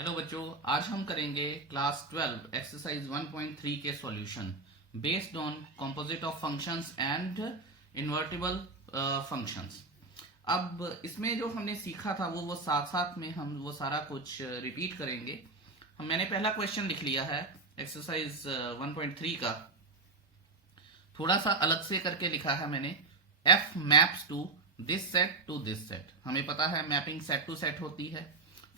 Hello बच्चों, आज हम करेंगे क्लास 12 एक्सरसाइज 1.3 के solution based on composite of functions and invertible functions. अब इसमें जो हमने सीखा था वो साथ साथ में हम वो सारा कुछ रिपीट करेंगे। मैंने पहला क्वेश्चन लिख लिया है एक्सरसाइज 1.3 का, थोड़ा सा अलग से करके लिखा है मैंने। F maps to this set to this set. हमें पता है मैपिंग सेट टू सेट होती है।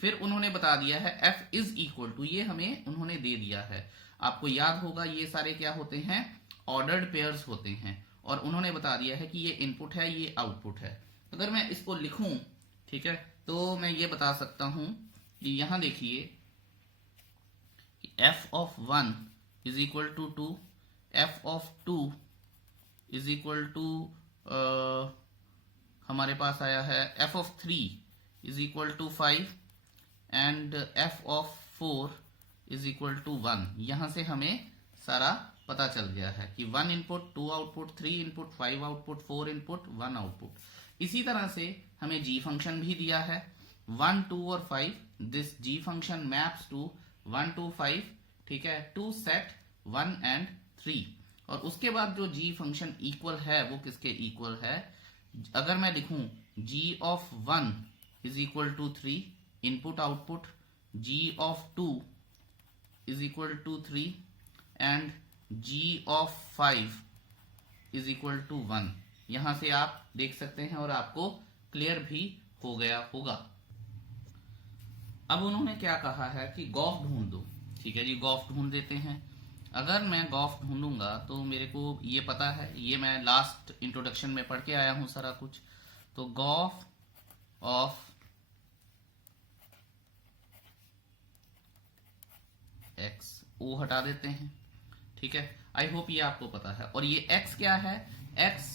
फिर उन्होंने बता दिया है f इज इक्वल टू, ये हमें उन्होंने दे दिया है। आपको याद होगा ये सारे क्या होते हैं, ऑर्डर्ड पेयर्स होते हैं। और उन्होंने बता दिया है कि ये इनपुट है, ये आउटपुट है। अगर मैं इसको लिखूं, ठीक है, तो मैं ये बता सकता हूं कि यहां देखिए f of 1 is equal to 2, f of 2 is equal to हमारे पास आया है f of 3 is equal to 5 and f of 4 is equal to 1। यहां से हमें सारा पता चल गया है कि 1 input, 2 output, 3 input, 5 output, 4 input, 1 output. इसी तरह से हमें g फंक्शन भी दिया है 1, 2 और 5। This g function maps to 1 2 5, ठीक है, टू सेट 1 एंड 3। और उसके बाद जो g फंक्शन इक्वल है वो किसके इक्वल है, अगर मैं लिखूं g of 1 is equal to 3, input output, g of 2 is equal to 3 and g of 5 is equal to 1। यहां से आप देख सकते हैं और आपको क्लियर भी हो गया होगा। अब उन्होंने क्या कहा है कि गॉफ ढूंढ दो। ठीक है जी, गॉफ ढूंढ देते हैं। अगर मैं गॉफ ढूंढूंगा तो मेरे को ये पता है, ये मैं लास्ट इंट्रोडक्शन में पढ़ के आया हूं सारा कुछ। तो गॉफ ऑफ x, o हटा देते हैं, ठीक है। आई होप ये आपको पता है। और ये x क्या है, x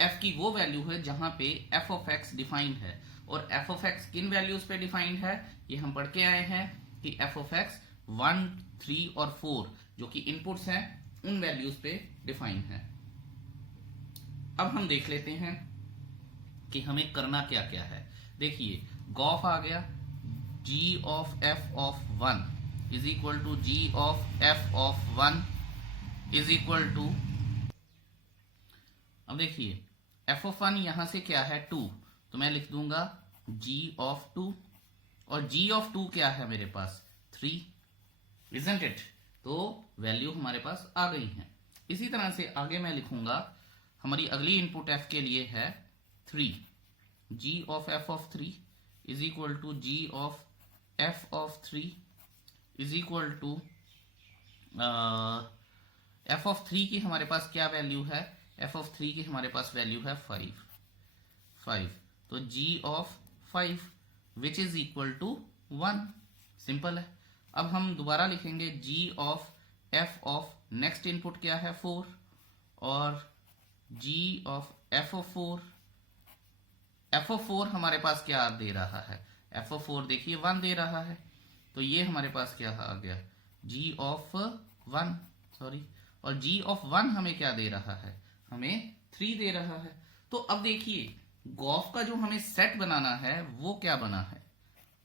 f की वो वैल्यू है जहां पे f ऑफ x डिफाइंड है। और f ऑफ x किन वैल्यूज पे डिफाइंड है, ये हम पढ़ के आए हैं कि f ऑफ x 1, 3 और 4 जो कि इनपुट्स हैं उन वैल्यूज पे डिफाइंड है। अब हम देख लेते हैं कि हमें करना क्या क्या है। देखिए गॉफ आ गया, g of f of 1 is equal to g of f of 1 is equal to, अब देखिए f ऑफ 1 यहां से क्या है 2, तो मैं लिख दूंगा g ऑफ 2। और g ऑफ 2 क्या है मेरे पास 3, इजंट इट। तो वैल्यू हमारे पास आ गई है। इसी तरह से आगे मैं लिखूंगा, हमारी अगली इनपुट f के लिए है 3, g of f of 3 is equal to g of f of 3 is equal to f of 3 की हमारे पास क्या वैल्यू है, f ऑफ 3 की हमारे पास वैल्यू है 5। तो g of 5 which is equal to 1। Simple है। अब हम दोबारा लिखेंगे g of f of next input क्या है 4, और g of f of 4, f of 4 हमारे पास क्या दे रहा है, f ऑफ 4 देखिए 1 दे रहा है। तो ये हमारे पास क्या आ गया g ऑफ 1, सॉरी, और g ऑफ 1 हमें क्या दे रहा है, हमें 3 दे रहा है। तो अब देखिए गॉफ का जो हमें सेट बनाना है वो क्या बना है,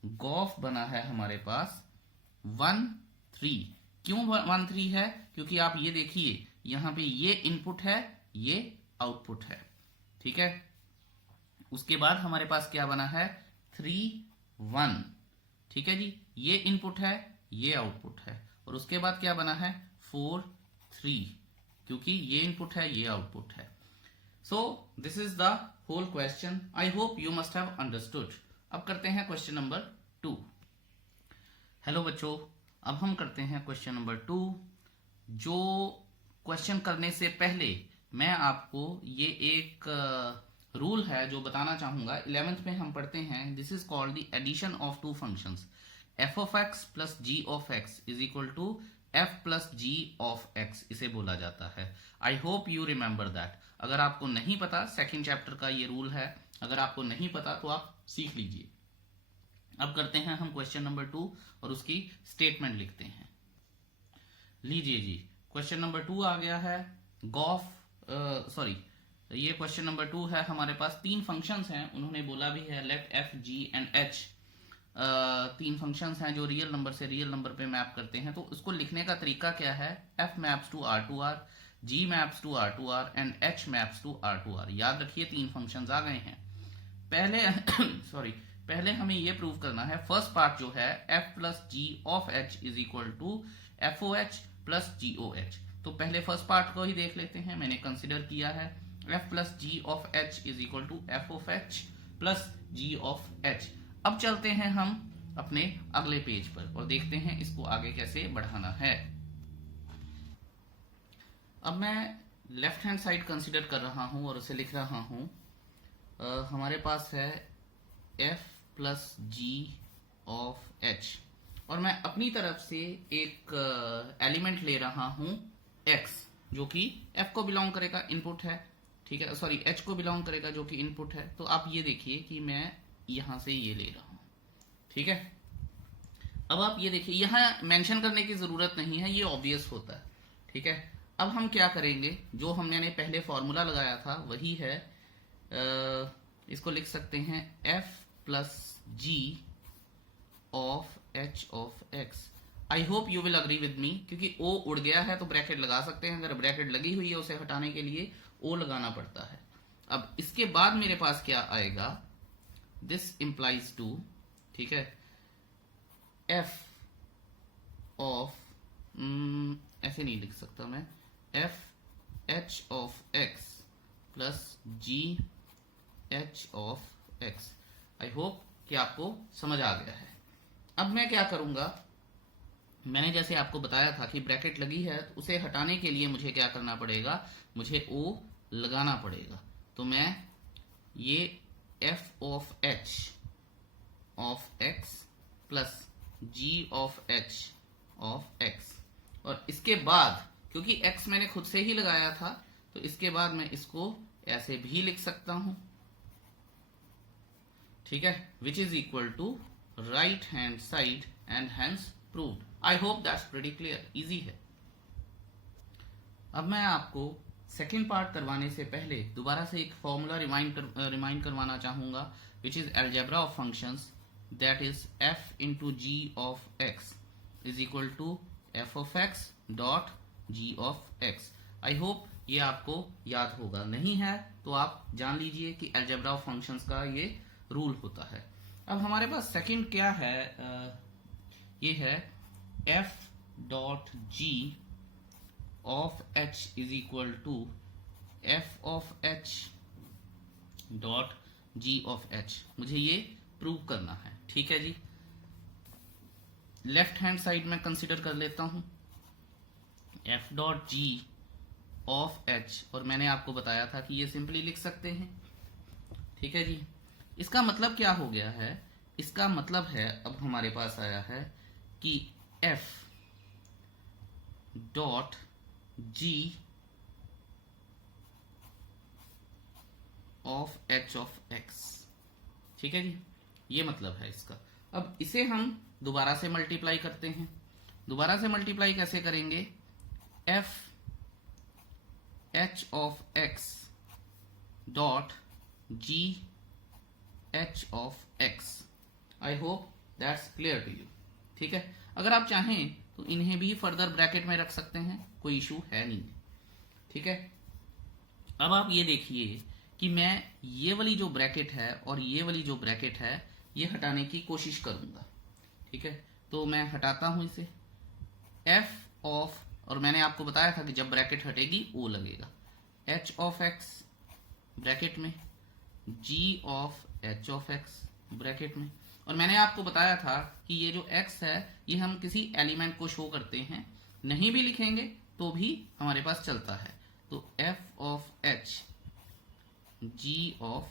गॉफ बना है हमारे पास 1 3। क्यों 1 3 है, क्योंकि आप ये देखिए यहां पे ये इनपुट है, ये आउटपुट है, ठीक है। उसके बाद हमारे पास क्या बना है 3 1, ठीक है जी, ये इनपुट है, ये आउटपुट है। और उसके बाद क्या बना है 4 3, क्योंकि ये इनपुट है, ये आउटपुट है। So this is the whole question. I hope you must have understood. अब करते हैं क्वेश्चन नंबर 2। हेलो बच्चों, अब हम करते हैं क्वेश्चन नंबर 2। जो क्वेश्चन करने से पहले मैं आपको ये एक रूल है जो बताना चाहूंगा। 11th में हम पढ़ते हैं, this is called the addition of two functions, f of x plus g of x is equal to f plus g of x, इसे बोला जाता है। I hope you remember that. अगर आपको नहीं पता, सेकेंड चैप्टर का ये रूल है, अगर आपको नहीं पता तो आप सीख लीजिए। अब करते हैं हम क्वेश्चन नंबर 2 और उसकी स्टेटमेंट लिखते हैं। लीजिए जी, क्वेश्चन नंबर 2 आ गया है। गॉफ सॉरी, ये क्वेश्चन नंबर 2 है। हमारे पास 3 फंक्शंस हैं, उन्होंने बोला भी है let f g and h तीन फंक्शंस हैं जो रियल नंबर से रियल नंबर पे मैप करते हैं, तो उसको लिखने का तरीका क्या है, f maps to R2R, g maps to R2R and h maps to R2R। याद रखिए तीन फंक्शंस आ गए हैं। पहले सॉरी पहले हमें ये प्रूव करना है, फर्स्ट पार्ट जो है f plus g of h is equal to f o h plus g o h. तो पहले फर्स्ट पार्ट को ही देख लेते हैं। मैंने कंसिडर किया है f plus g of h is equal to f of h plus g of h। अब चलते हैं हम अपने अगले पेज पर और देखते हैं इसको आगे कैसे बढ़ाना है। अब मैं लेफ्ट हैंड साइड कंसिडर कर रहा हूं और उसे लिख रहा हूं। हमारे पास है f plus g of h और मैं अपनी तरफ से एक एलिमेंट ले रहा हूं x जो कि f को बिलोंग करेगा, इनपुट है, ठीक है, सॉरी h को बिलोंग करेगा जो कि इनपुट है। तो आप ये देखिए कि मैं यहां से ये ले रहा हूं, ठीक है। अब आप ये देखिए यहां मेंशन करने की जरूरत नहीं है, ये ऑब्वियस होता है, ठीक है। अब हम क्या करेंगे, जो हमने पहले फॉर्मूला लगाया था वही है, इसको लिख सकते हैं f plus g of h of x। I hope you will agree with me, क्योंकि o उड़ गया है तो ब्रैकेट लगा सकते हैं, अगर ब्रैकेट लगी हुई है उसे हटाने के लिए o लगाना पड़ता है। अब इसके बाद मेरे पास क्या आएगा, दिस इंप्लाइज टू, ठीक है, f ऑफ ऐसे नहीं लिख सकता मैं, f h of x plus g h of x। I hope कि आपको समझ आ गया है। अब मैं क्या करूंगा, मैंने जैसे आपको बताया था कि ब्रैकेट लगी है तो उसे हटाने के लिए मुझे क्या करना पड़ेगा, मुझे o लगाना पड़ेगा। तो मैं ये f of h of x plus g of h of x, और इसके बाद क्योंकि x मैंने खुद से ही लगाया था तो इसके बाद मैं इसको ऐसे भी लिख सकता हूं, ठीक है, which is equal to right hand side and hence proved. I hope that's pretty clear, easy है। अब मैं आपको सेकेंड पार्ट करवाने से पहले दोबारा से एक फॉर्मूला रिमाइंड करवाना चाहूंगा, which is algebra of functions, that is f into g of x is equal to f of x dot g of x। I hope ये आपको याद होगा, नहीं है तो आप जान लीजिए कि अलजेब्रा ऑफ फंक्शंस का ये रूल होता है। अब हमारे पास सेकंड क्या है, ये है f dot g of h is equal to f of h dot g of h। मुझे ये प्रूव करना है, ठीक है जी। लेफ्ट हैंड साइड में कंसिडर कर लेता हूं f dot g of h, और मैंने आपको बताया था कि ये सिंपली लिख सकते हैं, ठीक है जी। इसका मतलब क्या हो गया है, इसका मतलब है अब हमारे पास आया है कि f dot g of h of x, ठीक है जी, ये मतलब है इसका। अब इसे हम दोबारा से मल्टीप्लाई करते हैं। दोबारा से मल्टीप्लाई कैसे करेंगे, f h of x dot g h of x। I hope that's clear to you, ठीक है। अगर आप चाहें तो इन्हें भी फर्दर ब्रैकेट में रख सकते हैं, कोई इशू है नहीं, ठीक है। अब आप ये देखिए कि मैं ये वाली जो ब्रैकेट है और ये वाली जो ब्रैकेट है ये हटाने की कोशिश करूंगा, ठीक है। तो मैं हटाता हूं इसे, f ऑफ, और मैंने आपको बताया था कि जब ब्रैकेट हटेगी o लगेगा, h ऑफ x ब्रैकेट में, g of h of x bracket में, और मैंने आपको बताया था कि ये जो x है ये हम किसी एलिमेंट को शो करते हैं, नहीं भी लिखेंगे तो भी हमारे पास चलता है। तो f of h g of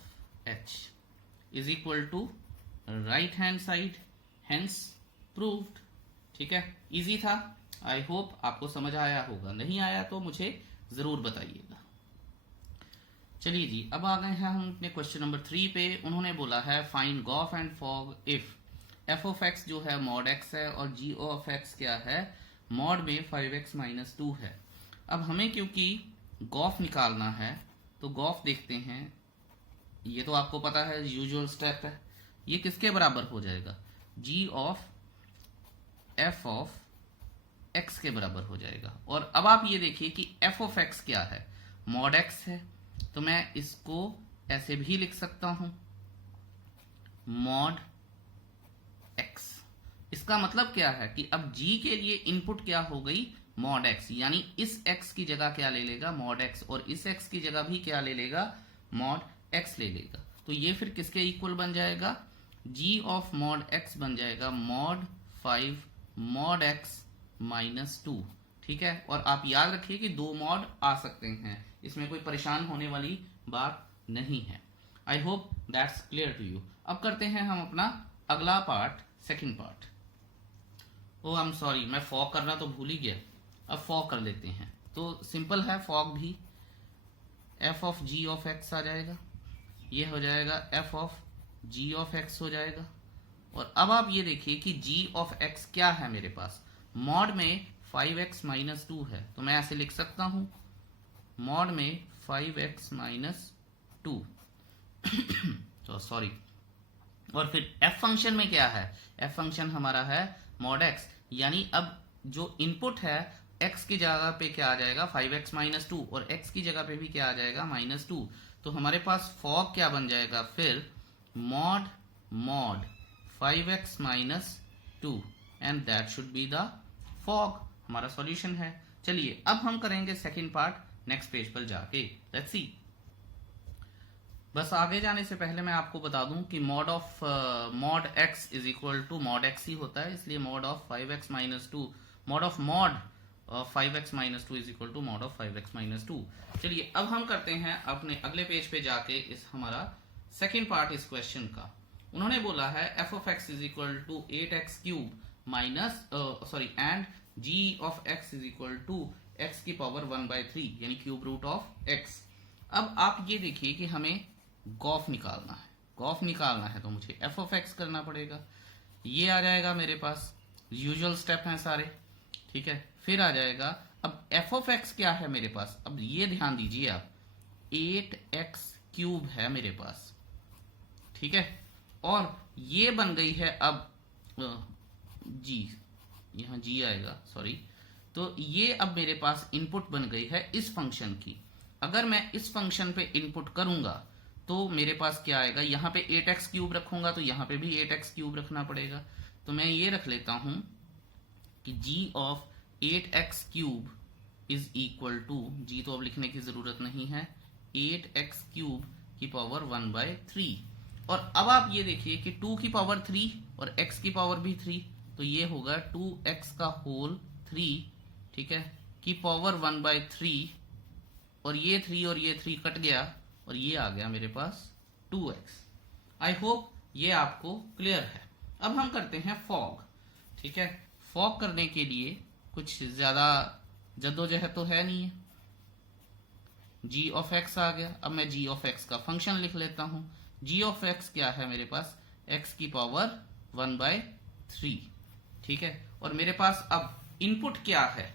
h is equal to right hand side hence proved, ठीक है। इजी था, आई होप आपको समझ आया होगा, नहीं आया तो मुझे जरूर बताइएगा। चलिए जी, अब आ गए हैं हम अपने क्वेश्चन नंबर 3 पे। उन्होंने बोला है find g o f and f o g if f of x जो है मॉड x है और g ऑफ x क्या है, मॉड में 5x माइनस 2 है। अब हमें क्योंकि गॉफ निकालना है तो गॉफ देखते हैं, ये तो आपको पता है यूजुअल स्टेप है, ये किसके बराबर हो जाएगा, जी ऑफ एफ ऑफ एक्स के बराबर हो जाएगा। और अब आप ये देखिए कि एफ ऑफ एक्स क्या है, मॉड एक्स है, तो मैं इसको ऐसे भी लिख सकता हूं, मॉड एक्स। इसका मतलब क्या है कि अब g के लिए इनपुट क्या हो गई, मॉड x, यानी इस x की जगह क्या ले लेगा, मॉड x, और इस x की जगह भी क्या ले लेगा, मॉड x ले लेगा। तो ये फिर किसके इक्वल बन जाएगा, g ऑफ मॉड x बन जाएगा मॉड 5 मॉड x माइनस 2। ठीक है, और आप याद रखिए कि दो मॉड आ सकते हैं, इसमें कोई परेशान होने वाली बात नहीं है। I hope that's clear to you. अब करते हैं हम अपना अगला part, second part. Oh I am sorry, मैं फॉग करना तो भूल ही गया, अब फॉग कर लेते हैं। तो सिंपल है फॉग भी, f of g of x आ जाएगा, ये हो जाएगा f of g of x हो जाएगा। और अब आप ये देखिए कि जी ऑफ एक्स क्या है मेरे पास, मॉड में 5x माइनस 2 है, तो मैं ऐसे लिख सकता हूं, मॉड में 5x माइनस 2 तो सॉरी। और फिर f फंक्शन में क्या है, f फंक्शन हमारा है मॉड x, यानी अब जो इनपुट है x की जगह पे क्या आ जाएगा, 5x माइनस 2, और x की जगह पे भी क्या आ जाएगा, माइनस 2। तो हमारे पास फॉग क्या बन जाएगा फिर, mod mod 5x minus 2, and that should be the fog. हमारा सॉल्यूशन है। चलिए अब हम करेंगे सेकंड पार्ट नेक्स्ट पेज पर जाके, लेट्स सी। बस आगे जाने से पहले मैं आपको बता दूं कि mod of mod x is equal to mod x ही होता है, इसलिए mod of 5x minus 2, mod of mod 5x minus 2 is equal to mod of 5x minus 2। चलिए अब हम करते हैं अपने अगले पेज पे जाके इस हमारा सेकेंड पार्ट इस क्वेश्चन का। उन्होंने बोला है f of x is equal to 8x cube minus sorry and g of x is equal to x की पावर 1/3 यानी क्यूब रूट ऑफ x। अब आप ये देखिए कि हमें गॉफ निकालना है, गॉफ निकालना है तो मुझे एफ ऑफ एक्स करना पड़ेगा, ये आ जाएगा मेरे पास, यूजुअल स्टेप हैं सारे। ठीक है, फिर आ जाएगा अब एफ ऑफ एक्स क्या है मेरे पास, अब ये ध्यान दीजिए आप, 8x क्यूब है मेरे पास। ठीक है, और ये बन गई है अब जी, यहाँ जी आएगा सॉरी, तो ये अब मेरे पास इनपुट बन गई है इस फंक्शन की। अगर मैं इस फंक्शन पे इनपुट करूंगा तो मेरे पास क्या आएगा, यहाँ पे 8x क्यूब रखूंगा तो यहाँ पे भी 8x क्यूब रखना पड़ेगा। तो मैं ये रख लेता हूं कि g of 8x cube is equal to, g तो अब लिखने की जरूरत नहीं है, 8x क्यूब की पावर 1/3। और अब आप ये देखिए कि 2 की पावर 3 और x की पावर भी 3, तो ये होगा 2x का होल 3, ठीक है, की पावर 1/3, और ये 3 और ये 3 कट गया और ये आ गया मेरे पास 2x। आई होप ये आपको क्लियर है। अब हम करते हैं फॉग। ठीक है, फॉग करने के लिए कुछ ज्यादा जद्दोजहद तो है नहीं है, g ऑफ x आ गया। अब मैं g ऑफ x का फंक्शन लिख लेता हूं, g ऑफ x क्या है मेरे पास, x की पावर 1/3। ठीक है, और मेरे पास अब इनपुट क्या है,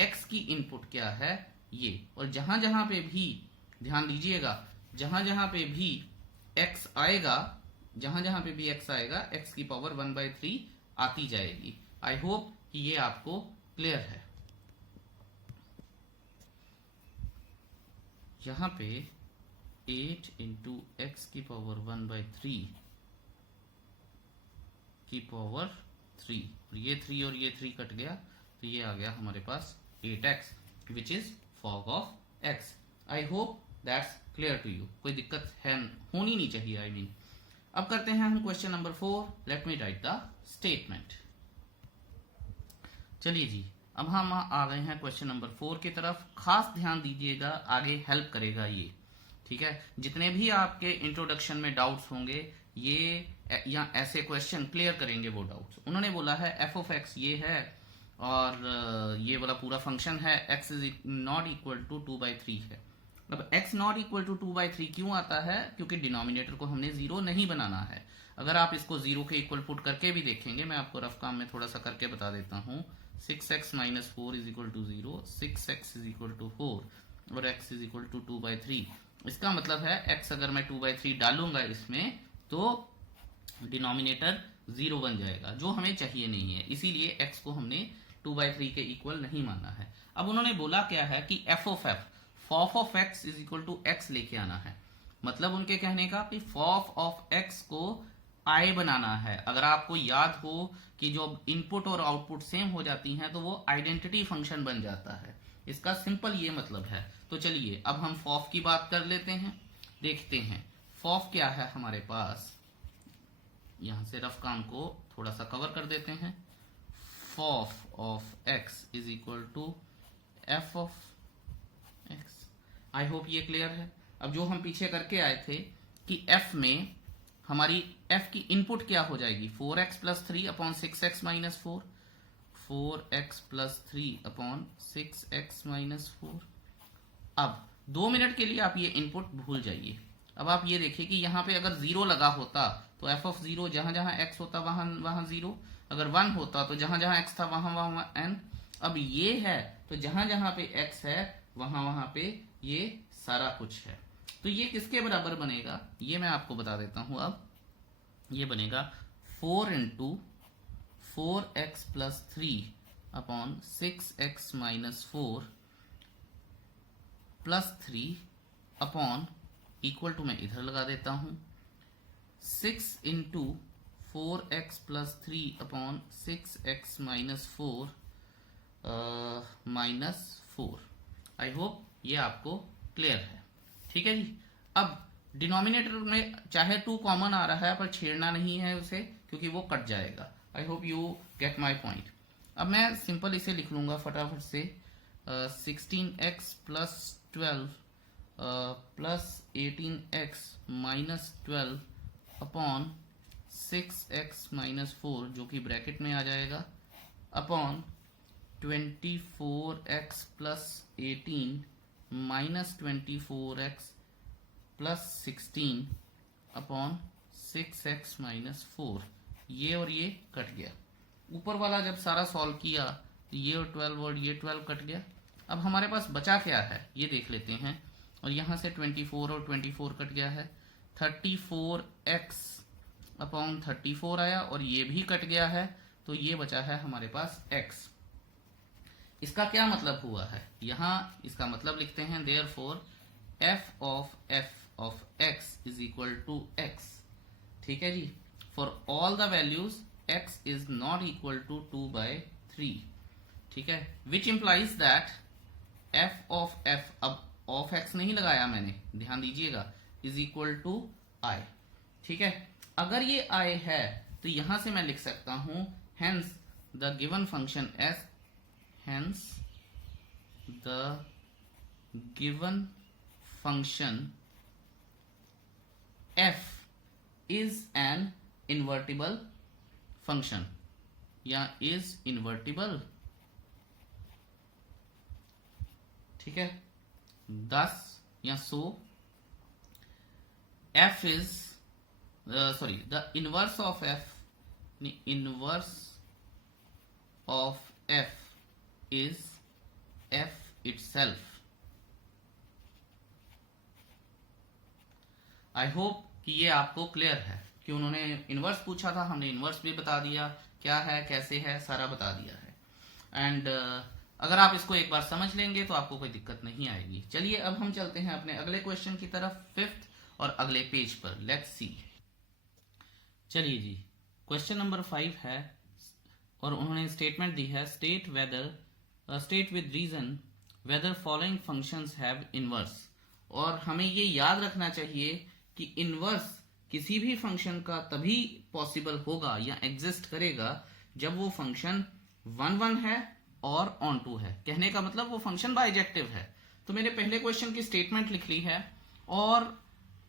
x की इनपुट क्या है ये, और जहां जहां पे भी ध्यान दीजिएगा, जहां जहां पे भी x आएगा, जहां जहां पे भी x आएगा, x की पावर 1/3 आती जाएगी। आई होप कि ये आपको क्लियर है। यहां पे 8 इंटू एक्स की पावर 1/3 की पावर 3, ये 3 और ये 3 कट गया, तो ये आ गया हमारे पास 8x which is f o g of x। I hope that's clear to you, कोई दिक्कत है होनी नहीं चाहिए आई मीन। अब करते हैं हम question number 4। Let me right the statement. चलिए जी, अब हम आ गए हैं क्वेश्चन नंबर 4 की तरफ। खास ध्यान दीजिएगा, आगे हेल्प करेगा ये। ठीक है, जितने भी आपके इंट्रोडक्शन में डाउट्स होंगे ये या ऐसे क्वेश्चन क्लियर करेंगे वो डाउट्स। उन्होंने बोला है एफ ऑफ एक्स ये है और ये वाला पूरा फंक्शन है, x is not equal to 2/3 है। अब x नॉट इक्वल टू 2/3 क्यों आता है, क्योंकि डिनोमिनेटर को हमने जीरो नहीं बनाना है। अगर आप इसको जीरो के इक्वल पुट करके भी देखेंगे, मैं आपको रफ काम में थोड़ा सा करके बता देता हूँ, 6x minus 4 is equal to 0, 6x is equal to 4 और x इज इक्वल टू 2/3। इसका मतलब है x अगर मैं 2/3 डालूंगा इसमें तो डिनोमिनेटर 0 बन जाएगा, जो हमें चाहिए नहीं है, इसीलिए x को हमने 2/3 के इक्वल नहीं माना है। अब उन्होंने बोला क्या है कि f of x is equal to x लेके आना है। मतलब उनके कहने का कि f ऑफ x को I बनाना है। अगर आपको याद हो कि जो इनपुट और आउटपुट सेम हो जाती हैं तो वो आइडेंटिटी फंक्शन बन जाता है, इसका सिंपल ये मतलब है। तो चलिए अब हम f की बात कर लेते हैं, देखते हैं f क्या है हमारे पास। यहां से रफ काम को थोड़ा सा कवर कर देते हैं। f of x is equal to f of x। I hope ये क्लियर है। अब जो हम पीछे करके आए थे कि f में हमारी f की इनपुट क्या हो जाएगी, 4x plus 3 upon 6x minus 4, 4x plus 3 upon 6x minus 4। अब 2 मिनट के लिए आप ये इनपुट भूल जाइए। अब आप ये देखिए कि यहाँ पे अगर 0 लगा होता तो f ऑफ 0 जहां जहां x होता वहां 0, अगर 1 होता तो जहां जहां x था वहां n। अब ये है तो जहां जहां पे x है वहां पे ये सारा कुछ है। तो ये किसके बराबर बनेगा, ये मैं आपको बता देता हूं। अब ये बनेगा 4 into 4x plus 3 upon 6x minus 4 plus 3 upon equal to मैं इधर लगा देता हूं 6 into 4x plus 3 upon 6x minus 4 minus 4। I hope ये आपको क्लियर है, ठीक है जी। अब डिनोमिनेटर में चाहे 2 कॉमन आ रहा है पर छेड़ना नहीं है उसे, क्योंकि वो कट जाएगा। आई hope you get my point. अब मैं सिंपल इसे लिख लूंगा फटाफट से, 16x plus 12 plus 18x minus 12 upon 6x minus 4 जो कि ब्रैकेट में आ जाएगा upon 24x plus 18 minus 24x plus 16 upon 6x minus 4। ये और ये कट गया। ऊपर वाला जब सारा सॉल्व किया तो ये और 12 और ये 12 कट गया। अब हमारे पास बचा क्या है ये देख लेते हैं। और यहाँ से 24 और 24 कट गया है, 34x अपॉन 34 आया और ये भी कट गया है, तो ये बचा है हमारे पास x। इसका क्या मतलब हुआ है, यहाँ इसका मतलब लिखते हैं therefore f of x is equal to x। ठीक है जी, for all the values x is not equal to 2/3। ठीक है, which implies that f of f, अब ऑफ x नहीं लगाया मैंने, ध्यान दीजिएगा, इज इक्वल टू i। ठीक है, अगर ये i है तो यहां से मैं लिख सकता हूं hence the given function s, hence the given function f is an invertible function या is invertible। ठीक है, thus या so f is the inverse of f, inverse of f is f itself। I hope कि ये आपको clear है कि उन्होंने इनवर्स पूछा था, हमने इनवर्स भी बता दिया, क्या है कैसे है सारा बता दिया है। एंड अगर आप इसको एक बार समझ लेंगे तो आपको कोई दिक्कत नहीं आएगी। चलिए अब हम चलते हैं अपने अगले क्वेश्चन की तरफ, 5th और अगले पेज पर। Let's see. चलिए जी, क्वेश्चन नंबर 5 है और उन्होंने स्टेटमेंट दी है, state with reason whether following functions have inverse. और हमें ये याद रखना चाहिए कि इनवर्स किसी भी फंक्शन का तभी पॉसिबल होगा या एग्जिस्ट करेगा जब वो फंक्शन 1 1 है और ऑन टू है। कहने का मतलब वो फंक्शन बाइजेक्टिव है। तो मैंने पहले क्वेश्चन की स्टेटमेंट लिख ली है और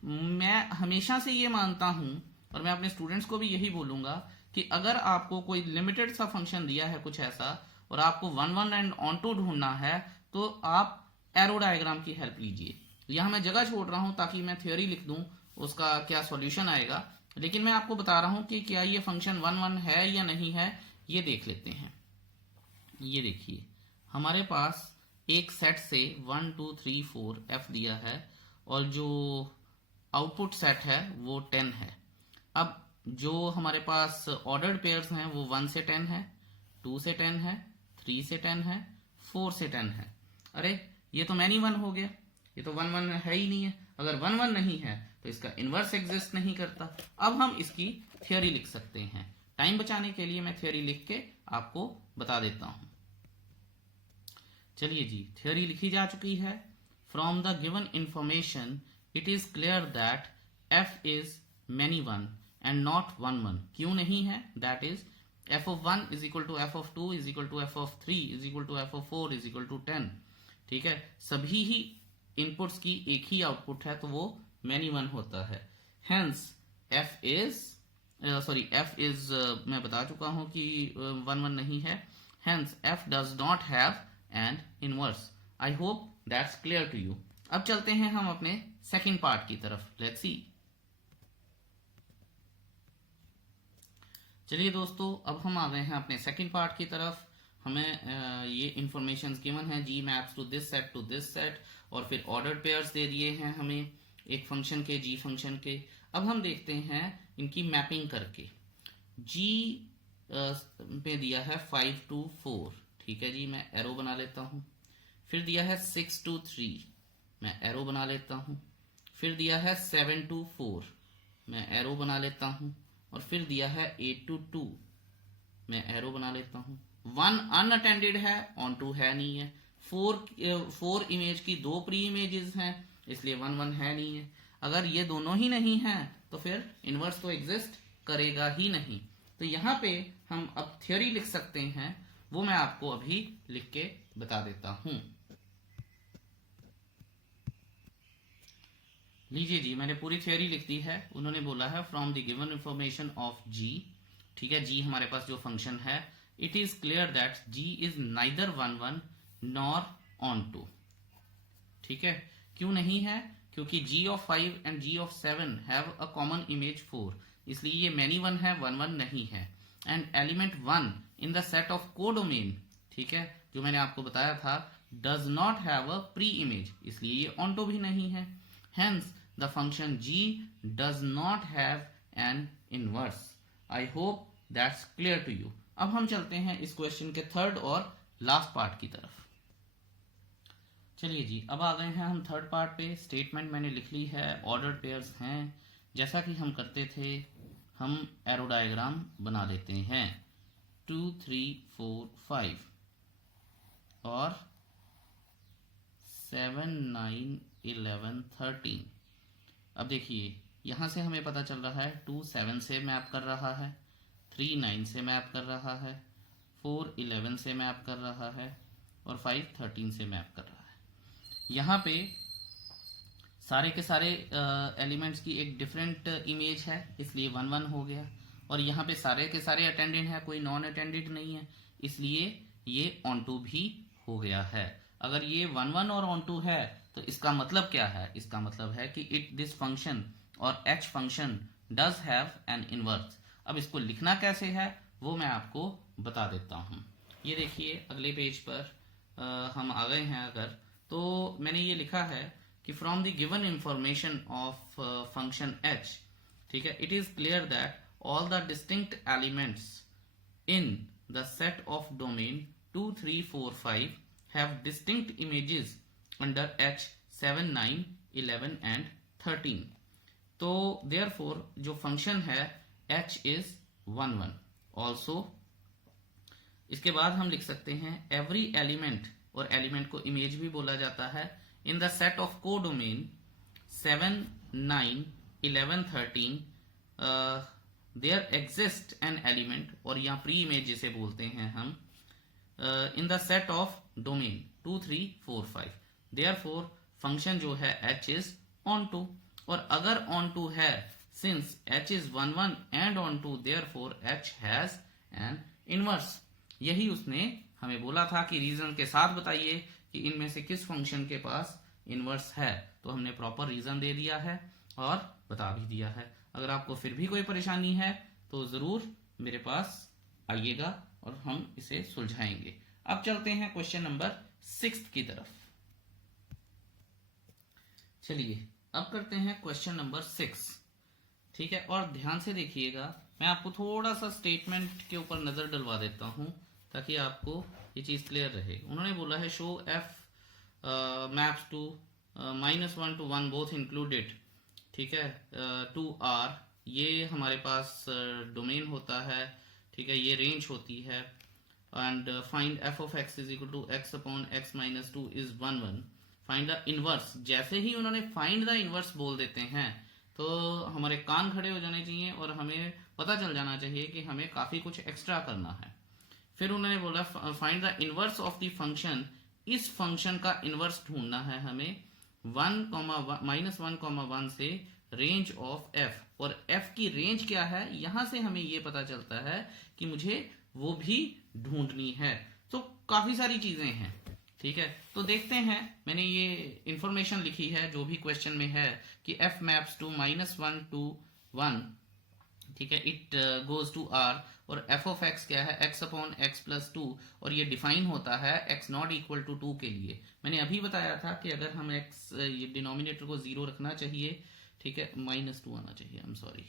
मैं हमेशा से ये मानता हूं और मैं अपने स्टूडेंट्स को भी यही बोलूंगा कि अगर आपको कोई लिमिटेड सा फंक्शन दिया है कुछ ऐसा और आपको 1 1 एंड ऑन टू ढूंढना है तो आप एरो डायग्राम की हेल्प लीजिए। यहां मैं जगह छोड़ रहा हूं ताकि मैं थ्योरी लिख दूं उसका क्या सॉल्यूशन आएगा, लेकिन मैं आपको बता रहा हूं कि क्या ये फंक्शन 1 1 है या नहीं है, ये देख लेते हैं। ये देखिए, हमारे पास एक सेट से 1 2 3 4 f दिया है और जो आउटपुट सेट है वो 10 है। अब जो हमारे पास ऑर्डर्ड पेयर्स हैं वो 1 से 10 है, 2 से 10 है, 3 से 10 है, 4 से 10 है। अरे ये तो मैनी वन हो गया, ये तो 1 1 है ही नहीं है। अगर 1 1 नहीं है तो इसका इनवर्स एग्जिस्ट नहीं करता। अब हम इसकी थ्योरी लिख सकते हैं। टाइम बचाने के लिए मैं थ्योरी लिख के आपको बता देता हूं। चलिए जी, थ्योरी लिखी जा चुकी है। From the given information it is clear that f is many one and not 1 1। क्यों नहीं है? That is f of 1 is equal to f of 2 is equal to f of 3 is equal to f of 4 is equal to 10। ठीक है, सभी ही inputs की एक ही output है तो वो मैनी वन होता है। Hence f is f is मैं बता चुका हूं कि 1 1 नहीं है। Hence f does not have an inverse। I hope that's clear to you। अब चलते हैं हम अपने सेकेंड पार्ट की तरफ। Let's see. चलिए दोस्तों, अब हम आ गए हैं अपने सेकंड पार्ट की तरफ। हमें ये इंफॉर्मेशन गिवन है, जी मैप्स टू दिस सेट, और फिर ऑर्डर्ड पेयर्स दे दिए हैं हमें एक फंक्शन के, जी फंक्शन के। अब हम देखते हैं इनकी मैपिंग करके। जी पे दिया है 5 to 4, ठीक है जी, मैं एरो बना लेता हूं। फिर दिया है 6 to 3, मैं एरो बना लेता हूं। फिर दिया है 7 to 4, मैं एरो बना लेता हूं। और फिर दिया है 8 to 2, मैं एरो बना लेता हूं। 1 अनअटेंडेड है, ऑन टू है नहीं है। 4 इमेज की 2 प्री इमेजेस हैं, इसलिए 1 1 है नहीं है। अगर ये दोनों ही नहीं है तो फिर इनवर्स तो एग्जिस्ट करेगा ही नहीं। तो यहाँ पे हम अब थ्योरी लिख सकते हैं, वो मैं आपको अभी लिख के बता देता हूं। लीजिए जी, मैंने पूरी थ्योरी लिख दी है। उन्होंने बोला है from the given information of g, ठीक है, जी हमारे पास जो फंक्शन है, it is clear that g is neither 1 1 nor onto. ठीक है, क्यों नहीं है? क्योंकि g of 5 and g of 7 have a common image 4, इसलिए ये मैनी वन है, 1 1 नहीं है। And element 1 in the set of codomain, ठीक है, जो मैंने आपको बताया था, does not have a pre image, इसलिए ये ऑन टू भी नहीं है। Hence, the function g does not have an inverse। I hope that's clear to you। अब हम चलते हैं इस क्वेश्चन के थर्ड और लास्ट पार्ट की तरफ। चलिए जी, अब आ गए हैं हम थर्ड पार्ट पे। स्टेटमेंट मैंने लिख ली है, ऑर्डर्ड पेयर्स हैं। जैसा कि हम करते थे, हम एरो डायग्राम बना लेते हैं। 2 3 4 5 और 7 9 11 13। अब देखिए, यहां से हमें पता चल रहा है 2 7 से मैप कर रहा है, 3 9 से मैप कर रहा है, 4 11 से मैप कर रहा है और 5 13 से मैप कर रहा है। यहाँ पे सारे के सारे एलिमेंट्स की एक डिफरेंट इमेज है, इसलिए 1 1 हो गया। और यहाँ पे सारे के सारे अटेंडेंट है, कोई नॉन अटेंडेंट नहीं है, इसलिए ये ऑन टू भी हो गया है। अगर ये 1 1 और ऑन टू है तो इसका मतलब क्या है? इसका मतलब है कि इट दिस फंक्शन और h function does have an inverse. अब इसको लिखना कैसे है वो मैं आपको बता देता हूं। ये देखिए, अगले पेज पर हम आ गए हैं। अगर तो मैंने ये लिखा है कि from the given information of function h, ठीक है, it is clear that all the distinct elements in the set of domain 2 3 4 5 have distinct images under h 7 9 11 and 13। तो देयरफॉर जो फंक्शन है h इज 1 1। ऑल्सो इसके बाद हम लिख सकते हैं एवरी एलिमेंट, और एलिमेंट को इमेज भी बोला जाता है, in the set of codomain 7 9 11 13 there exist an element, और यहाँ प्री इमेज जिसे बोलते हैं हम, in the set of domain 2 3 4 5। Therefore function जो है h इज ऑन टू। और अगर ऑन टू है, since h is 1 1 and onto, therefore h has an inverse. यही उसने हमें बोला था कि रीजन के साथ बताइए कि इनमें से किस फंक्शन के पास इनवर्स है। तो हमने प्रॉपर रीजन दे दिया है और बता भी दिया है। अगर आपको फिर भी कोई परेशानी है तो जरूर मेरे पास आइएगा और हम इसे सुलझाएंगे। अब चलते हैं क्वेश्चन नंबर 6 की तरफ। चलिए अब करते हैं क्वेश्चन नंबर 6। ठीक है, और ध्यान से देखिएगा, मैं आपको थोड़ा सा स्टेटमेंट के ऊपर नजर डलवा देता हूं ताकि आपको ये चीज क्लियर रहे। उन्होंने बोला है show f maps to -1 to 1 both included, ठीक है, टू आर, ये हमारे पास डोमेन होता है, ठीक है, ये रेंज होती है, and find f of x is equal to x upon x minus 2 is 1 1। Find the inverse, जैसे ही उन्होंने फाइंड द इनवर्स बोल देते हैं तो हमारे कान खड़े हो जाने चाहिए और हमें पता चल जाना चाहिए कि हमें काफी कुछ एक्स्ट्रा करना है। फिर उन्होंने बोला find the inverse of the function, इस फंक्शन का इनवर्स ढूंढना है हमें 1,-1 से रेंज ऑफ एफ, और एफ की रेंज क्या है यहां से हमें ये पता चलता है कि मुझे वो भी ढूंढनी है। तो काफी सारी चीजें हैं, ठीक है। तो देखते हैं, मैंने ये इंफॉर्मेशन लिखी है जो भी क्वेश्चन में है कि f मैप्स टू -1 to 1, ठीक है, इट गोज टू r, और f ऑफ x क्या है x अपॉन x प्लस 2, और ये डिफाइन होता है x नॉट इक्वल टू 2 के लिए। मैंने अभी बताया था कि अगर हम x ये डिनोमिनेटर को 0 रखना चाहिए, ठीक है, -2 आना चाहिए, आई एम सॉरी,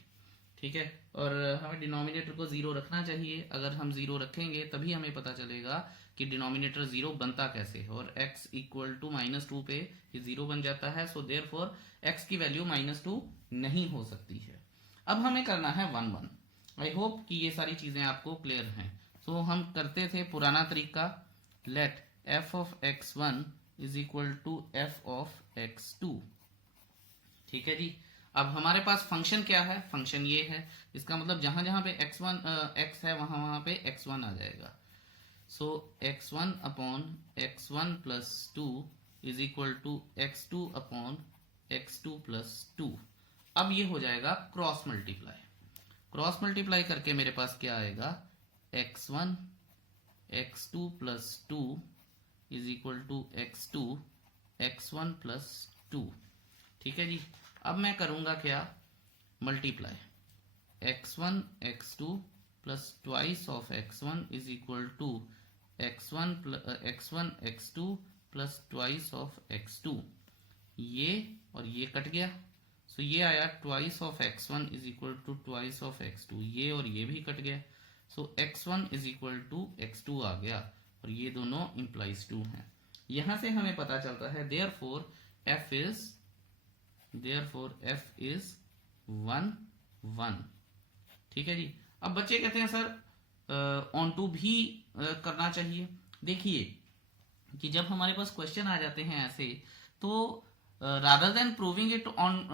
ठीक है, और हमें डिनोमिनेटर को 0 रखना चाहिए। अगर हम 0 रखेंगे तभी हमें पता चलेगा कि डिनोमिनेटर 0 बनता कैसे है, और x इक्वल टू -2 पे ये 0 बन जाता है। सो देयरफॉर x की वैल्यू -2 नहीं हो सकती है। अब हमें करना है 1 1। आई होप कि ये सारी चीजें आपको क्लियर हैं। सो हम करते थे पुराना तरीका, let f of x1 is equal to f of x2, ठीक है जी। अब हमारे पास फंक्शन क्या है, फंक्शन ये है, इसका मतलब जहां जहां पे x है वहां पे x1 आ जाएगा। So x1 upon x1 plus 2 is equal to x2 upon x2 plus 2। अब ये हो जाएगा क्रॉस मल्टीप्लाई, क्रॉस मल्टीप्लाई करके मेरे पास क्या आएगा, x1 x2 plus 2 is equal to x2 x1 plus 2, ठीक है जी। अब मैं करूंगा क्या, multiply, x1 x2 plus twice of x1 is equal to x1 x2 plus twice of x2, ये और ये कट गया। सो ये आया twice of x1 is equal to twice of x2, ये और ये भी कट गया। So x1 is equal to x2 आ गया, और ये दोनों इंप्लाइज 2 हैं। यहां से हमें पता चलता है देयरफॉर f इज 1 1, ठीक है जी। अब बच्चे कहते हैं सर ऑन टू भी करना चाहिए। देखिए कि जब हमारे पास क्वेश्चन आ जाते हैं ऐसे, तो rather than proving it on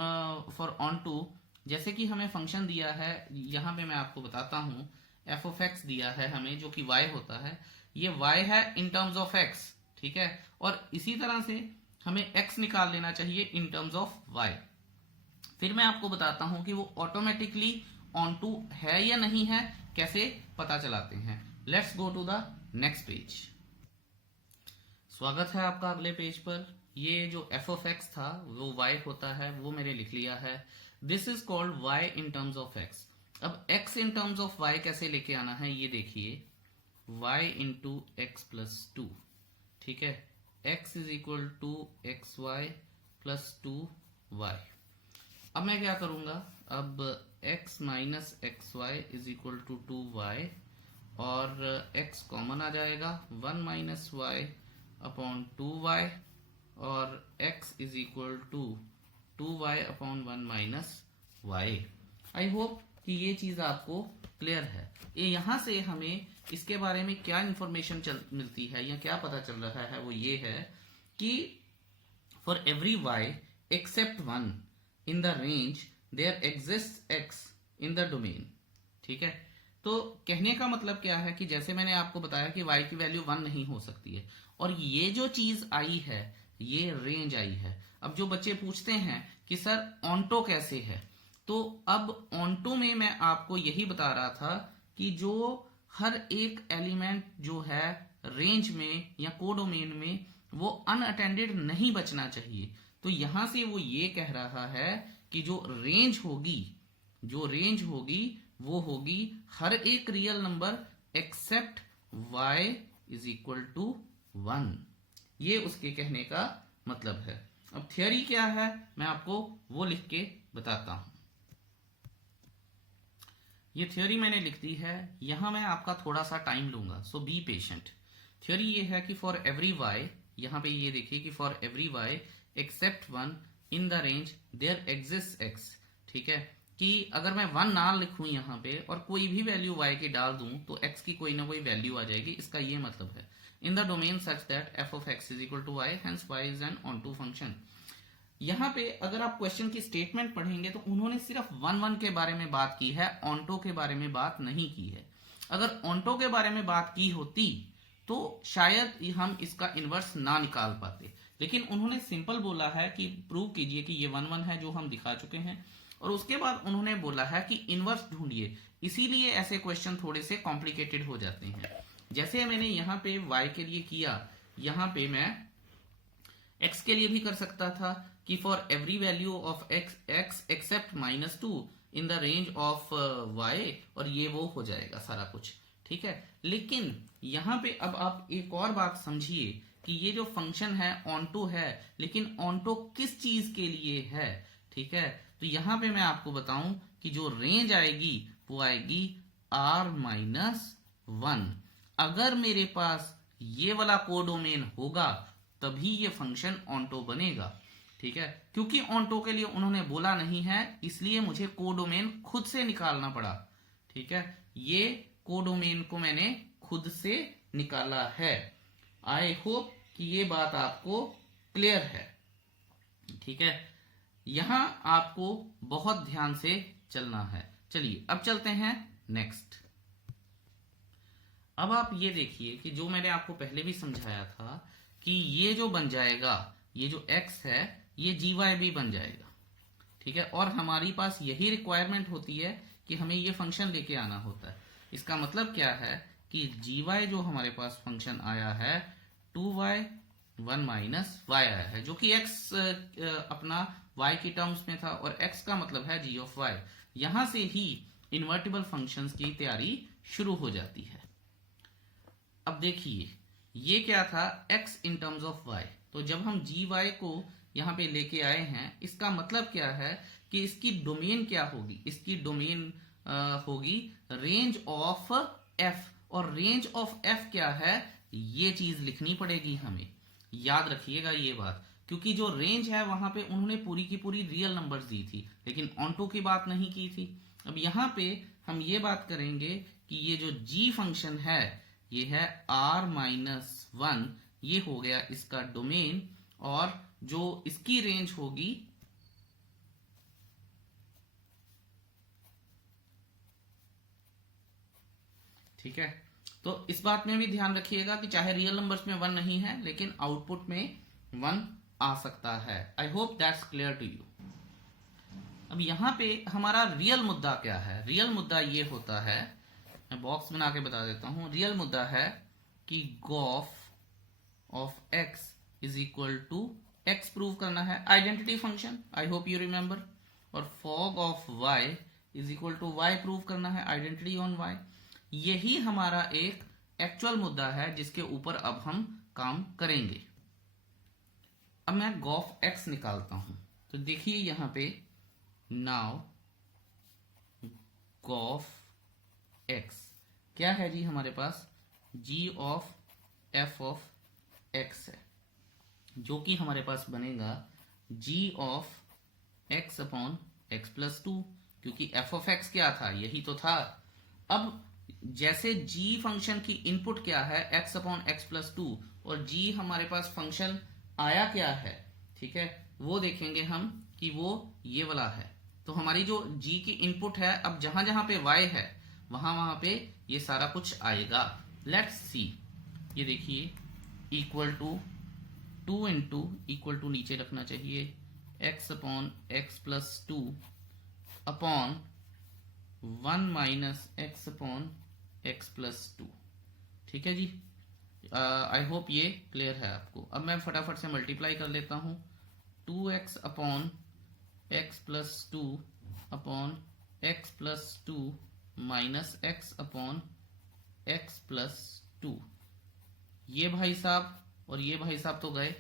for onto, जैसे कि हमें फंक्शन दिया है, यहां पे मैं आपको बताता हूं, f ऑफ x दिया है हमें जो कि y होता है, ये y है इन टर्म्स ऑफ x, ठीक है, और इसी तरह से हमें x निकाल लेना चाहिए इन टर्म्स ऑफ y। फिर मैं आपको बताता हूं कि वो ऑटोमेटिकली ऑन टू है या नहीं है, कैसे पता चलाते हैं। Let's go to the next page. स्वागत है आपका अगले पेज पर। ये जो f ऑफ x था वो y होता है, वो मैंने लिख लिया है। This is called y in terms of x। अब x in terms of y कैसे लेके आना है, ये देखिए, y इंटू एक्स प्लस 2, ठीक है, x is equal to x y plus 2y। अब मैं क्या करूंगा, अब x minus x y is equal to 2y, और x कॉमन आ जाएगा, 1 माइनस वाई अपॉन 2y, और x is equal to 2y upon 1 minus y. I hope कि ये चीज आपको क्लियर है। ये यहां से हमें इसके बारे में क्या इंफॉर्मेशन मिलती है या क्या पता चल रहा है, वो ये है कि for every y except 1 in the range there exist x in the domain, ठीक है। तो कहने का मतलब क्या है कि जैसे मैंने आपको बताया कि y की वैल्यू 1 नहीं हो सकती है, और ये जो चीज आई है ये रेंज आई है। अब जो बच्चे पूछते हैं कि सर ऑन्टो कैसे है, तो अब ऑन्टो में मैं आपको यही बता रहा था कि जो हर एक एलिमेंट जो है रेंज में या कोडोमेन में वो अनअटेंडेड नहीं बचना चाहिए। तो यहां से वो ये कह रहा है कि जो रेंज होगी वो होगी हर एक real number except y is equal to 1। ये उसके कहने का मतलब है। अब थियरी क्या है मैं आपको वो लिख के बताता हूं। ये थ्योरी मैंने लिख दी है, यहां मैं आपका थोड़ा सा टाइम लूंगा, सो बी पेशेंट। थ्योरी ये है कि फॉर एवरी वाई, यहां पे ये देखिए कि for every y except one in the range there exist x. ठीक है, कि अगर मैं वन ना लिखूं यहाँ पे और कोई भी वैल्यू y की डाल दूं तो x की कोई ना कोई वैल्यू आ जाएगी, इसका ये मतलब है in the domain such that f of x is equal to y, hence y is an onto function. यहाँ पे अगर आप क्वेश्चन की स्टेटमेंट पढ़ेंगे तो उन्होंने सिर्फ वन वन के बारे में बात की है, ऑन्टो के बारे में बात नहीं की है। अगर ऑन्टो के बारे में बात की होती तो शायद हम इसका इनवर्स ना निकाल पाते, लेकिन उन्होंने सिंपल बोला है कि प्रूव कीजिए कि ये वन वन है, जो हम दिखा चुके हैं, और उसके बाद उन्होंने बोला है कि इनवर्स ढूंढिए। इसीलिए ऐसे क्वेश्चन थोड़े से कॉम्प्लिकेटेड हो जाते हैं। जैसे मैंने यहाँ पे y के लिए किया, यहाँ पे मैं x के लिए भी कर सकता था कि for every value of x except -2 in the range of y, और ये वो हो जाएगा सारा कुछ। ठीक है, लेकिन यहाँ पे अब आप एक और बात समझिए कि ये जो फंक्शन है ऑन्टो है, लेकिन ऑन्टो किस चीज के लिए है। ठीक है, तो यहाँ पे मैं आपको बताऊं कि जो रेंज आएगी वो आएगी r-1। अगर मेरे पास ये वाला कोडोमेन होगा तभी ये फंक्शन ऑन्टो बनेगा। ठीक है, क्योंकि ऑन्टो के लिए उन्होंने बोला नहीं है, इसलिए मुझे कोडोमेन खुद से निकालना पड़ा। ठीक है, ये कोडोमेन को मैंने खुद से निकाला है। आई होप कि ये बात आपको क्लियर है। ठीक है, यहां आपको बहुत ध्यान से चलना है। चलिए अब चलते हैं नेक्स्ट। अब आप ये देखिए कि जो मैंने आपको पहले भी समझाया था कि ये जो बन जाएगा, ये जो x है ये gy भी बन जाएगा। ठीक है, और हमारी पास यही रिक्वायरमेंट होती है कि हमें ये फंक्शन लेके आना होता है। इसका मतलब क्या है कि gy जो हमारे पास फंक्शन आया है 2y 1 माइनस y आया है, जो कि x अपना y की टर्म्स में था, और x का मतलब है g ऑफ y। यहां से ही इन्वर्टिबल फंक्शंस की तैयारी शुरू हो जाती है। अब देखिए ये क्या था, x in terms of y। तो जब हम gy को यहाँ पे लेके आए हैं, इसका मतलब क्या है कि इसकी डोमेन क्या होगी, इसकी डोमेन होगी रेंज ऑफ f, और रेंज ऑफ f क्या है ये चीज लिखनी पड़ेगी हमें। याद रखिएगा ये बात, क्योंकि जो रेंज है वहां पे उन्होंने पूरी की पूरी रियल नंबर्स दी थी, लेकिन ऑन्टो की बात नहीं की थी। अब यहाँ पे हम ये बात करेंगे कि ये जो g फंक्शन है ये है r-1, ये हो गया इसका डोमेन, और जो इसकी रेंज होगी ठीक है, तो इस बात में भी ध्यान रखिएगा कि चाहे रियल नंबर्स में 1 नहीं है, लेकिन आउटपुट में 1 आ सकता है। I hope that's clear to you. अब यहाँ पे हमारा रियल मुद्दा क्या है, रियल मुद्दा ये होता है, मैं बॉक्स बना के बता देता हूं। रियल मुद्दा है कि gof of x is equal to x prove करना है, identity function, I hope you remember, और fog of y is equal to y prove करना है, आइडेंटिटी ऑन y। यही हमारा एक एक्चुअल मुद्दा है जिसके ऊपर अब हम काम करेंगे। अब मैं गॉफ x निकालता हूं, तो देखिए यहां पे नाउ गॉफ x क्या है जी, हमारे पास g of f of x है, जो कि हमारे पास बनेगा g of x upon x plus 2, क्योंकि f ऑफ x क्या था, यही तो था। अब जैसे g फंक्शन की इनपुट क्या है x अपॉन x प्लस 2, और g हमारे पास फंक्शन आया क्या है, ठीक है, वो देखेंगे हम कि वो ये वाला है। तो हमारी जो g की इनपुट है, अब जहां जहां पे y है वहां पे ये सारा कुछ आएगा। लेट्स सी, ये देखिए equal to 2 into equal to नीचे रखना चाहिए x upon x plus 2 upon 1 minus x upon x plus 2। ठीक है जी, आई होप ये क्लियर है आपको। अब मैं फटाफट से मल्टीप्लाई कर लेता हूं, 2x upon x plus 2 upon x plus 2 minus x upon x plus 2। ये भाई साहब और ये भाई साहब तो गए,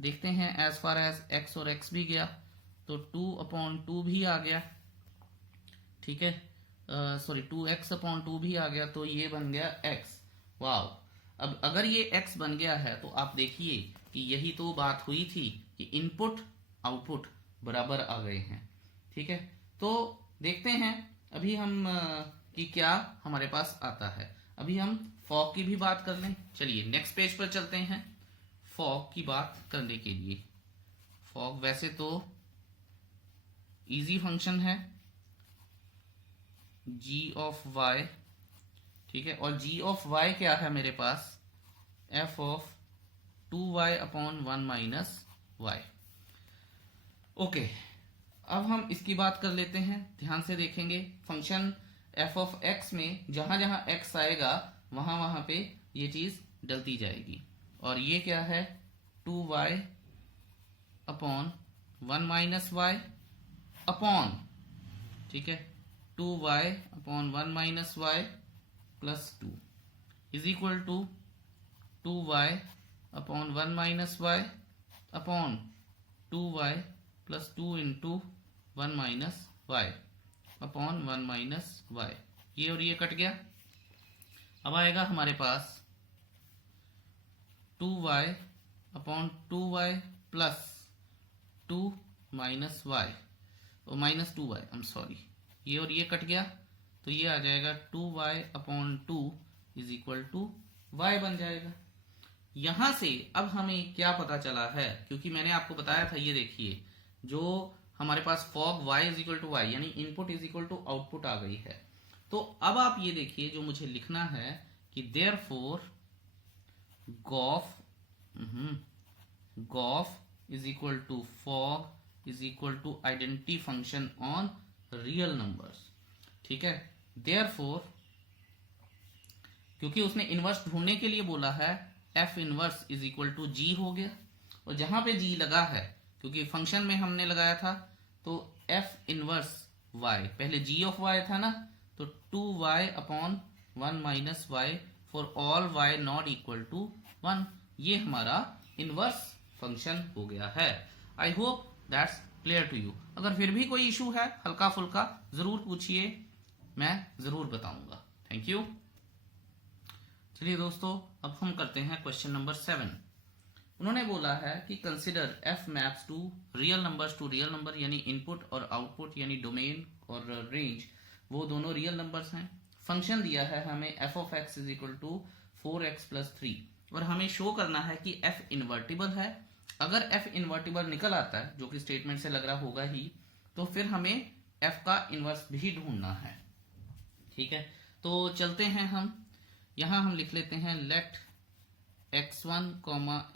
देखते हैं एज फार एज x और x भी गया, तो 2 अपॉन 2 भी आ गया। ठीक है, सॉरी 2x/2 भी आ गया, तो ये बन गया x। वाह, अब अगर ये x बन गया है तो आप देखिए कि यही तो बात हुई थी कि इनपुट आउटपुट बराबर आ गए हैं। ठीक है, तो देखते हैं अभी हम कि क्या हमारे पास आता है। अभी हम फॉग की भी बात कर लें। चलिए नेक्स्ट पेज पर चलते हैं फॉग की बात करने के लिए। फॉग वैसे तो इजी फंक्शन है, g ऑफ y, ठीक है, और g ऑफ y क्या है मेरे पास, f of 2y/1 minus y। Okay, अब हम इसकी बात कर लेते हैं। ध्यान से देखेंगे फंक्शन f ऑफ x में जहां जहां x आएगा वहां वहां पे ये चीज डलती जाएगी। और ये क्या है, 2y/1 माइनस y अपॉन, ठीक है, 2y/1 minus y plus 2 is equal to 2y/1 minus y upon 2y plus 2 into 1 minus y upon 1 minus y। ये और ये कट गया। अब आएगा हमारे पास 2y/2y प्लस 2 माइनस y और minus 2y, I am sorry, ये और ये कट गया, तो ये आ जाएगा 2y/2 is equal to y बन जाएगा। यहां से अब हमें क्या पता चला है, क्योंकि मैंने आपको बताया था, ये देखिए जो हमारे पास fog y is equal to y यानी input is equal to output आ गई है। तो अब आप ये देखिए जो मुझे लिखना है कि therefore gof is equal to fog is equal to identity function on real numbers. ठीक है, देयरफॉर क्योंकि उसने इनवर्स ढूंढने के लिए बोला है, f inverse is equal to g हो गया, और जहां पे जी लगा है क्योंकि फंक्शन में हमने लगाया था, तो एफ इनवर्स वाई, पहले जी ऑफ वाई था ना, तो 2y/1 minus y for all y not equal to 1, ये हमारा इनवर्स फंक्शन हो गया है। I hope that's clear to you. अगर फिर भी कोई इशू है हल्का फुल्का जरूर पूछिए, मैं जरूर बताऊंगा। Thank you. चलिए दोस्तों, अब हम करते हैं क्वेश्चन नंबर 7। उन्होंने बोला है कि consider f maps to real number यानी इनपुट और आउटपुट यानी डोमेन और रेंज, वो दोनों रियल नंबर्स हैं। फंक्शन दिया है हमें f of x is equal to 4x plus 3, और हमें शो करना है कि एफ इन्वर्टिबल है। अगर एफ इन्वर्टिबल निकल आता है, जो कि स्टेटमेंट से लग रहा होगा ही, तो फिर हमें एफ का इनवर्स भी ढूंढना है। ठीक है, तो चलते हैं हम यहां हम लिख लेते हैं let x1,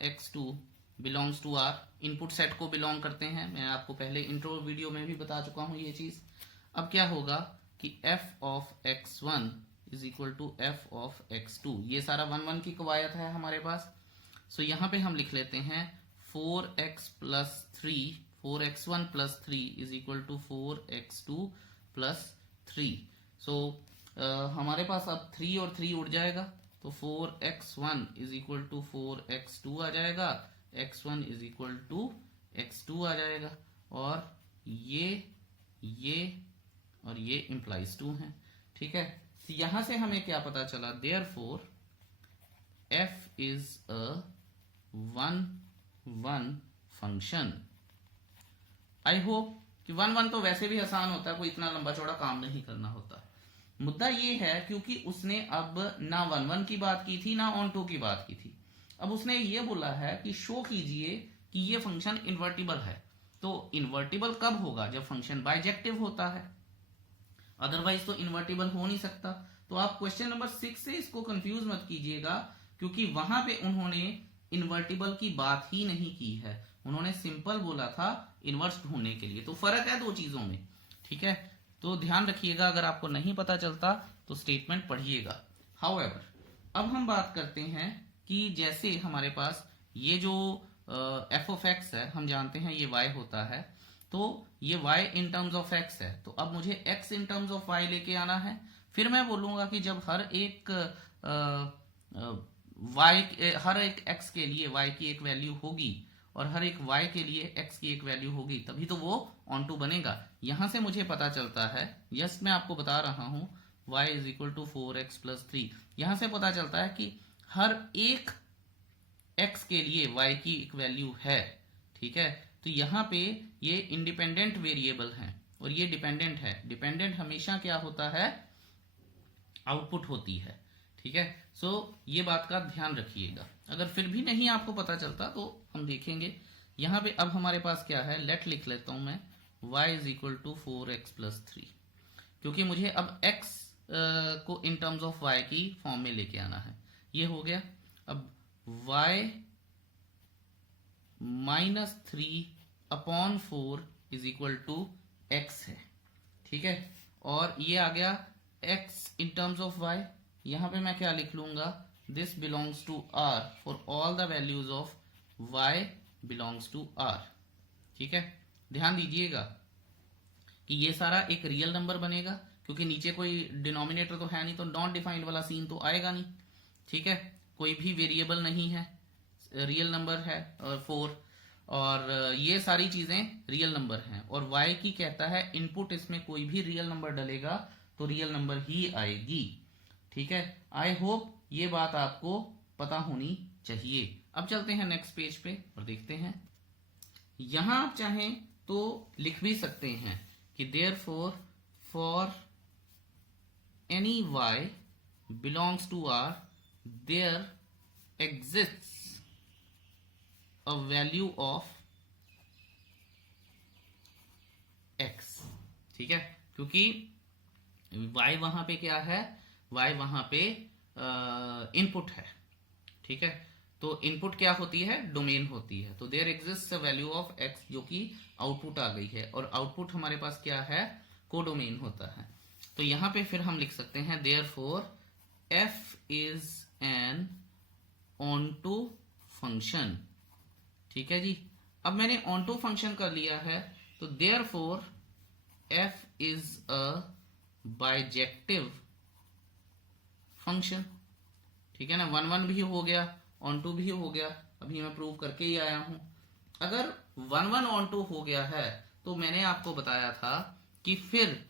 x2 belongs to R, input set को बिलोंग करते हैं। मैं आपको पहले इंट्रो वीडियो में भी बता चुका हूं ये चीज। अब क्या होगा कि f of x1 is equal to f of x2, ये सारा 1 1 की कवायद है हमारे पास। सो यहां पे हम लिख लेते हैं 4x plus 3, 4x1 plus 3 is equal to 4x2 plus 3। So हमारे पास अब 3 और 3 उड़ जाएगा, तो 4x1 is equal to 4x2 आ जाएगा, x1 is equal to x2 आ जाएगा, और ये और ये इंप्लाइज 2 है। ठीक है, तो यहां से हमें क्या पता चला, therefore f is a 1 function. I hope कि 1 1 तो वैसे भी आसान होता है, कोई इतना लंबा चौड़ा काम नहीं करना होता। मुद्दा ये है क्योंकि उसने अब ना 1 1 की बात की थी ना ऑन 2 की बात की थी, अब उसने ये बोला है कि शो कीजिए कि ये फंक्शन इन्वर्टिबल है। तो इन्वर्टिबल कब होगा, जब फंक्शन बाइजेक्टिव होता है, अदरवाइज तो इन्वर्टिबल हो नहीं सकता। तो आप क्वेश्चन नंबर 6 से इसको कंफ्यूज मत कीजिएगा, क्योंकि वहां पे उन्होंने इन्वर्टिबल की बात ही नहीं की है, उन्होंने सिंपल बोला था इनवर्स ढूंढने के लिए। तो फर्क है दो चीजों में। ठीक है, तो ध्यान रखिएगा, अगर आपको नहीं पता चलता तो स्टेटमेंट पढ़िएगा। हाउएवर, अब हम बात करते हैं कि जैसे हमारे पास ये जो एफ ऑफ एक्स है, हम जानते हैं ये y होता है, तो ये y in terms of x है, तो अब मुझे x in terms of y लेके आना है। फिर मैं बोलूंगा कि जब हर एक x के लिए y की एक वैल्यू होगी और हर एक y के लिए x की एक वैल्यू होगी, तभी तो वो ऑन टू बनेगा। यहां से मुझे पता चलता है, यस मैं आपको बता रहा हूं, y is equal to 4x plus 3। यहां से पता चलता है कि हर एक x के लिए y की एक वैल्यू है। ठीक है, तो यहाँ पे ये इंडिपेंडेंट वेरिएबल हैं और ये डिपेंडेंट है। डिपेंडेंट हमेशा क्या होता है, आउटपुट होती है। ठीक है, सो ये बात का ध्यान रखिएगा। अगर फिर भी नहीं आपको पता चलता तो हम देखेंगे। यहाँ पे अब हमारे पास क्या है, लेट लिख लेता हूं मैं, y is equal to 4x plus 3, क्योंकि मुझे अब x को इन टर्म्स ऑफ y की फॉर्म में लेके आना है। ये हो गया। अब y minus 3 upon 4 is equal to x है। ठीक है, और ये आ गया x in terms of y। यहां पे मैं क्या लिख लूंगा, this belongs to r for all the values of y belongs to r। ठीक है, ध्यान दीजिएगा कि ये सारा एक रियल नंबर बनेगा, क्योंकि नीचे कोई डिनोमिनेटर तो है नहीं, तो नॉट डिफाइंड वाला सीन तो आएगा नहीं। ठीक है, कोई भी वेरिएबल नहीं है, रियल नंबर है 4, और ये सारी चीजें रियल नंबर हैं। और y की कहता है इनपुट इसमें कोई भी रियल नंबर डलेगा तो रियल नंबर ही आएगी। ठीक है, आई होप ये बात आपको पता होनी चाहिए। अब चलते हैं नेक्स्ट पेज पे और देखते हैं। यहां आप चाहें तो लिख भी सकते हैं कि therefore for any y belongs to R there exists a value of x। ठीक है, क्योंकि y वहां पे क्या है, y वहां पे इनपुट है। ठीक है, तो इनपुट क्या होती है, डोमेन होती है। तो there exist a value of x जो कि आउटपुट आ गई है, और आउटपुट हमारे पास क्या है, कोडोमेन होता है। तो यहां पे फिर हम लिख सकते हैं therefore f is an onto function. ठीक है जी, अब मैंने ऑनटू फंक्शन कर लिया है, तो therefore f is a bijective function. ठीक है ना, 1 1 भी हो गया, ऑन टू भी हो गया, अभी मैं प्रूव करके ही आया हूं। अगर 1 1 ऑन टू हो गया है तो मैंने आपको बताया था कि फिर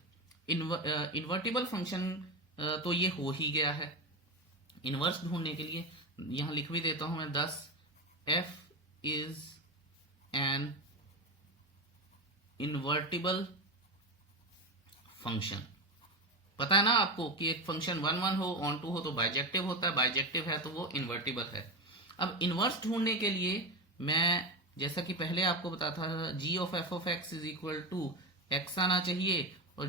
इन्वर्टिबल फंक्शन तो ये हो ही गया है। इनवर्स ढूंढने के लिए यहां लिख भी देता हूं मैं 10, f is an invertible function. पता है ना आपको कि एक फंक्शन 1 1 हो, ऑन टू हो तो बाइजेक्टिव होता है, बाइजेक्टिव है तो वो इन्वर्टिबल है। अब इनवर्स ढूंढने के लिए मैं, जैसा कि पहले आपको बताता था, g of f of x is equal to x आना चाहिए, और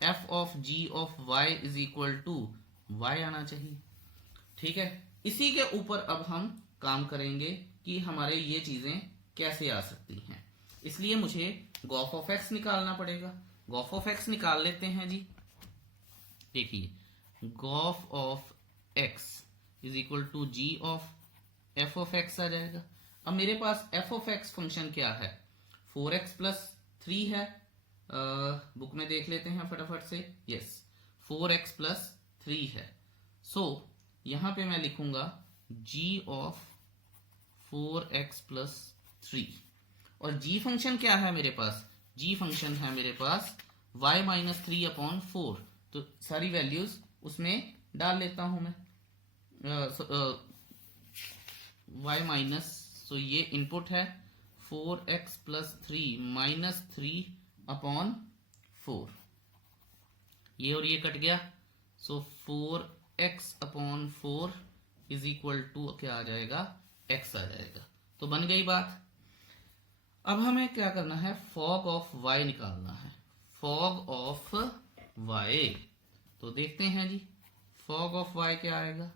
f of g of y is equal to y आना चाहिए। ठीक है, इसी के ऊपर अब हम काम करेंगे कि हमारे ये चीजें कैसे आ सकती हैं। इसलिए मुझे गॉफ ऑफ x निकालना पड़ेगा। गॉफ ऑफ x निकाल लेते हैं जी। देखिए, gof of x is equal to g of f of x आ जाएगा। अब मेरे पास f ऑफ x फंक्शन क्या है, 4x प्लस 3 है। बुक में देख लेते हैं फटाफट से। यस, 4x प्लस 3 है। सो यहां पे मैं लिखूंगा g ऑफ 4x प्लस 3, और g फंक्शन क्या है मेरे पास, g फंक्शन है मेरे पास y माइनस 3 अपॉन 4। तो सारी वैल्यूज उसमें डाल लेता हूं मैं, y माइनस, सो ये इनपुट है 4x प्लस 3 माइनस 3 अपॉन 4, ये और ये कट गया। So 4x upon 4 is equal to क्या आ जाएगा, x आ जाएगा। तो बन गई बात। अब हमें क्या करना है, फॉग ऑफ y निकालना है, फॉग ऑफ y। तो देखते हैं जी, फॉग ऑफ y क्या आएगा,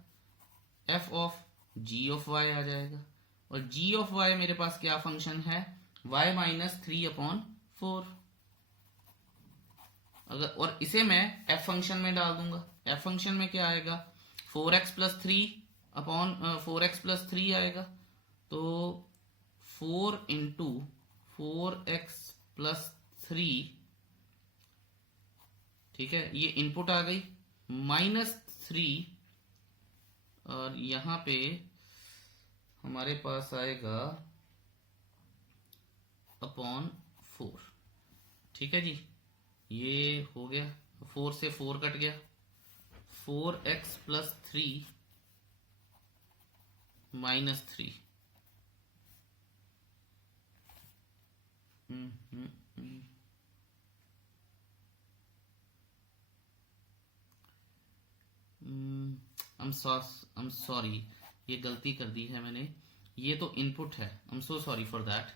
f of g of y आ जाएगा, और g ऑफ y मेरे पास क्या फंक्शन है, y माइनस 3 अपॉन 4। अगर, और इसे मैं f फंक्शन में डाल दूंगा। f फंक्शन में क्या आएगा, 4x plus 3 upon 4x plus 3 आएगा। तो 4 इंटू 4x प्लस 3, ठीक है, ये इनपुट आ गई, माइनस 3, और यहां पे हमारे पास आएगा अपॉन 4। ठीक है जी, ये हो गया, 4 से 4 कट गया, 4x plus 3 minus 3। I'm sorry, ये गलती कर दी है मैंने। ये तो इनपुट है, I'm so sorry for that।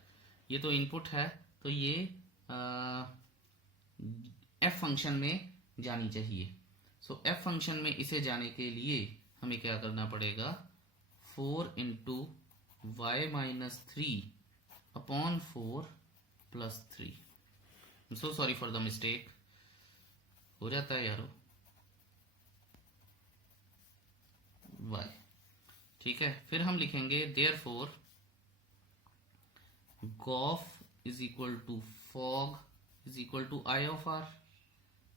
ये तो इनपुट है, तो ये एफ फंक्शन में जानी चाहिए। सो एफ फंक्शन में इसे जाने के लिए हमें क्या करना पड़ेगा, 4 into y minus 3 upon 4 plus 3। I'm so sorry for the mistake। हो जाता है यारो, वाई। ठीक है, फिर हम लिखेंगे therefore gof is equal to fog is equal to I of R.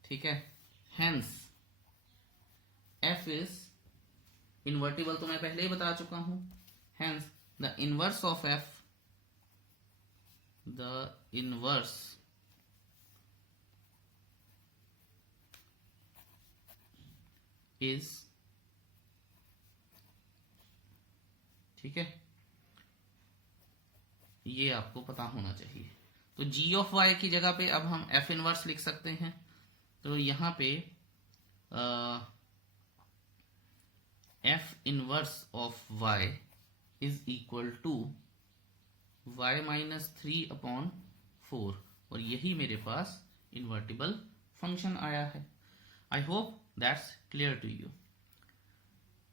ठीक है, हेंस एफ इज इन्वर्टिबल, तो मैं पहले ही बता चुका हूं। Hence the inverse of F, the inverse is, ठीक है, ये आपको पता होना चाहिए। तो g ऑफ y की जगह पे अब हम f इनवर्स लिख सकते हैं। तो यहां पे f inverse of y is equal to y minus 3 upon 4, और यही मेरे पास इन्वर्टिबल फंक्शन आया है। I hope that's clear to you.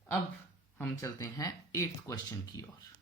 अब हम चलते हैं 8th क्वेश्चन की ओर।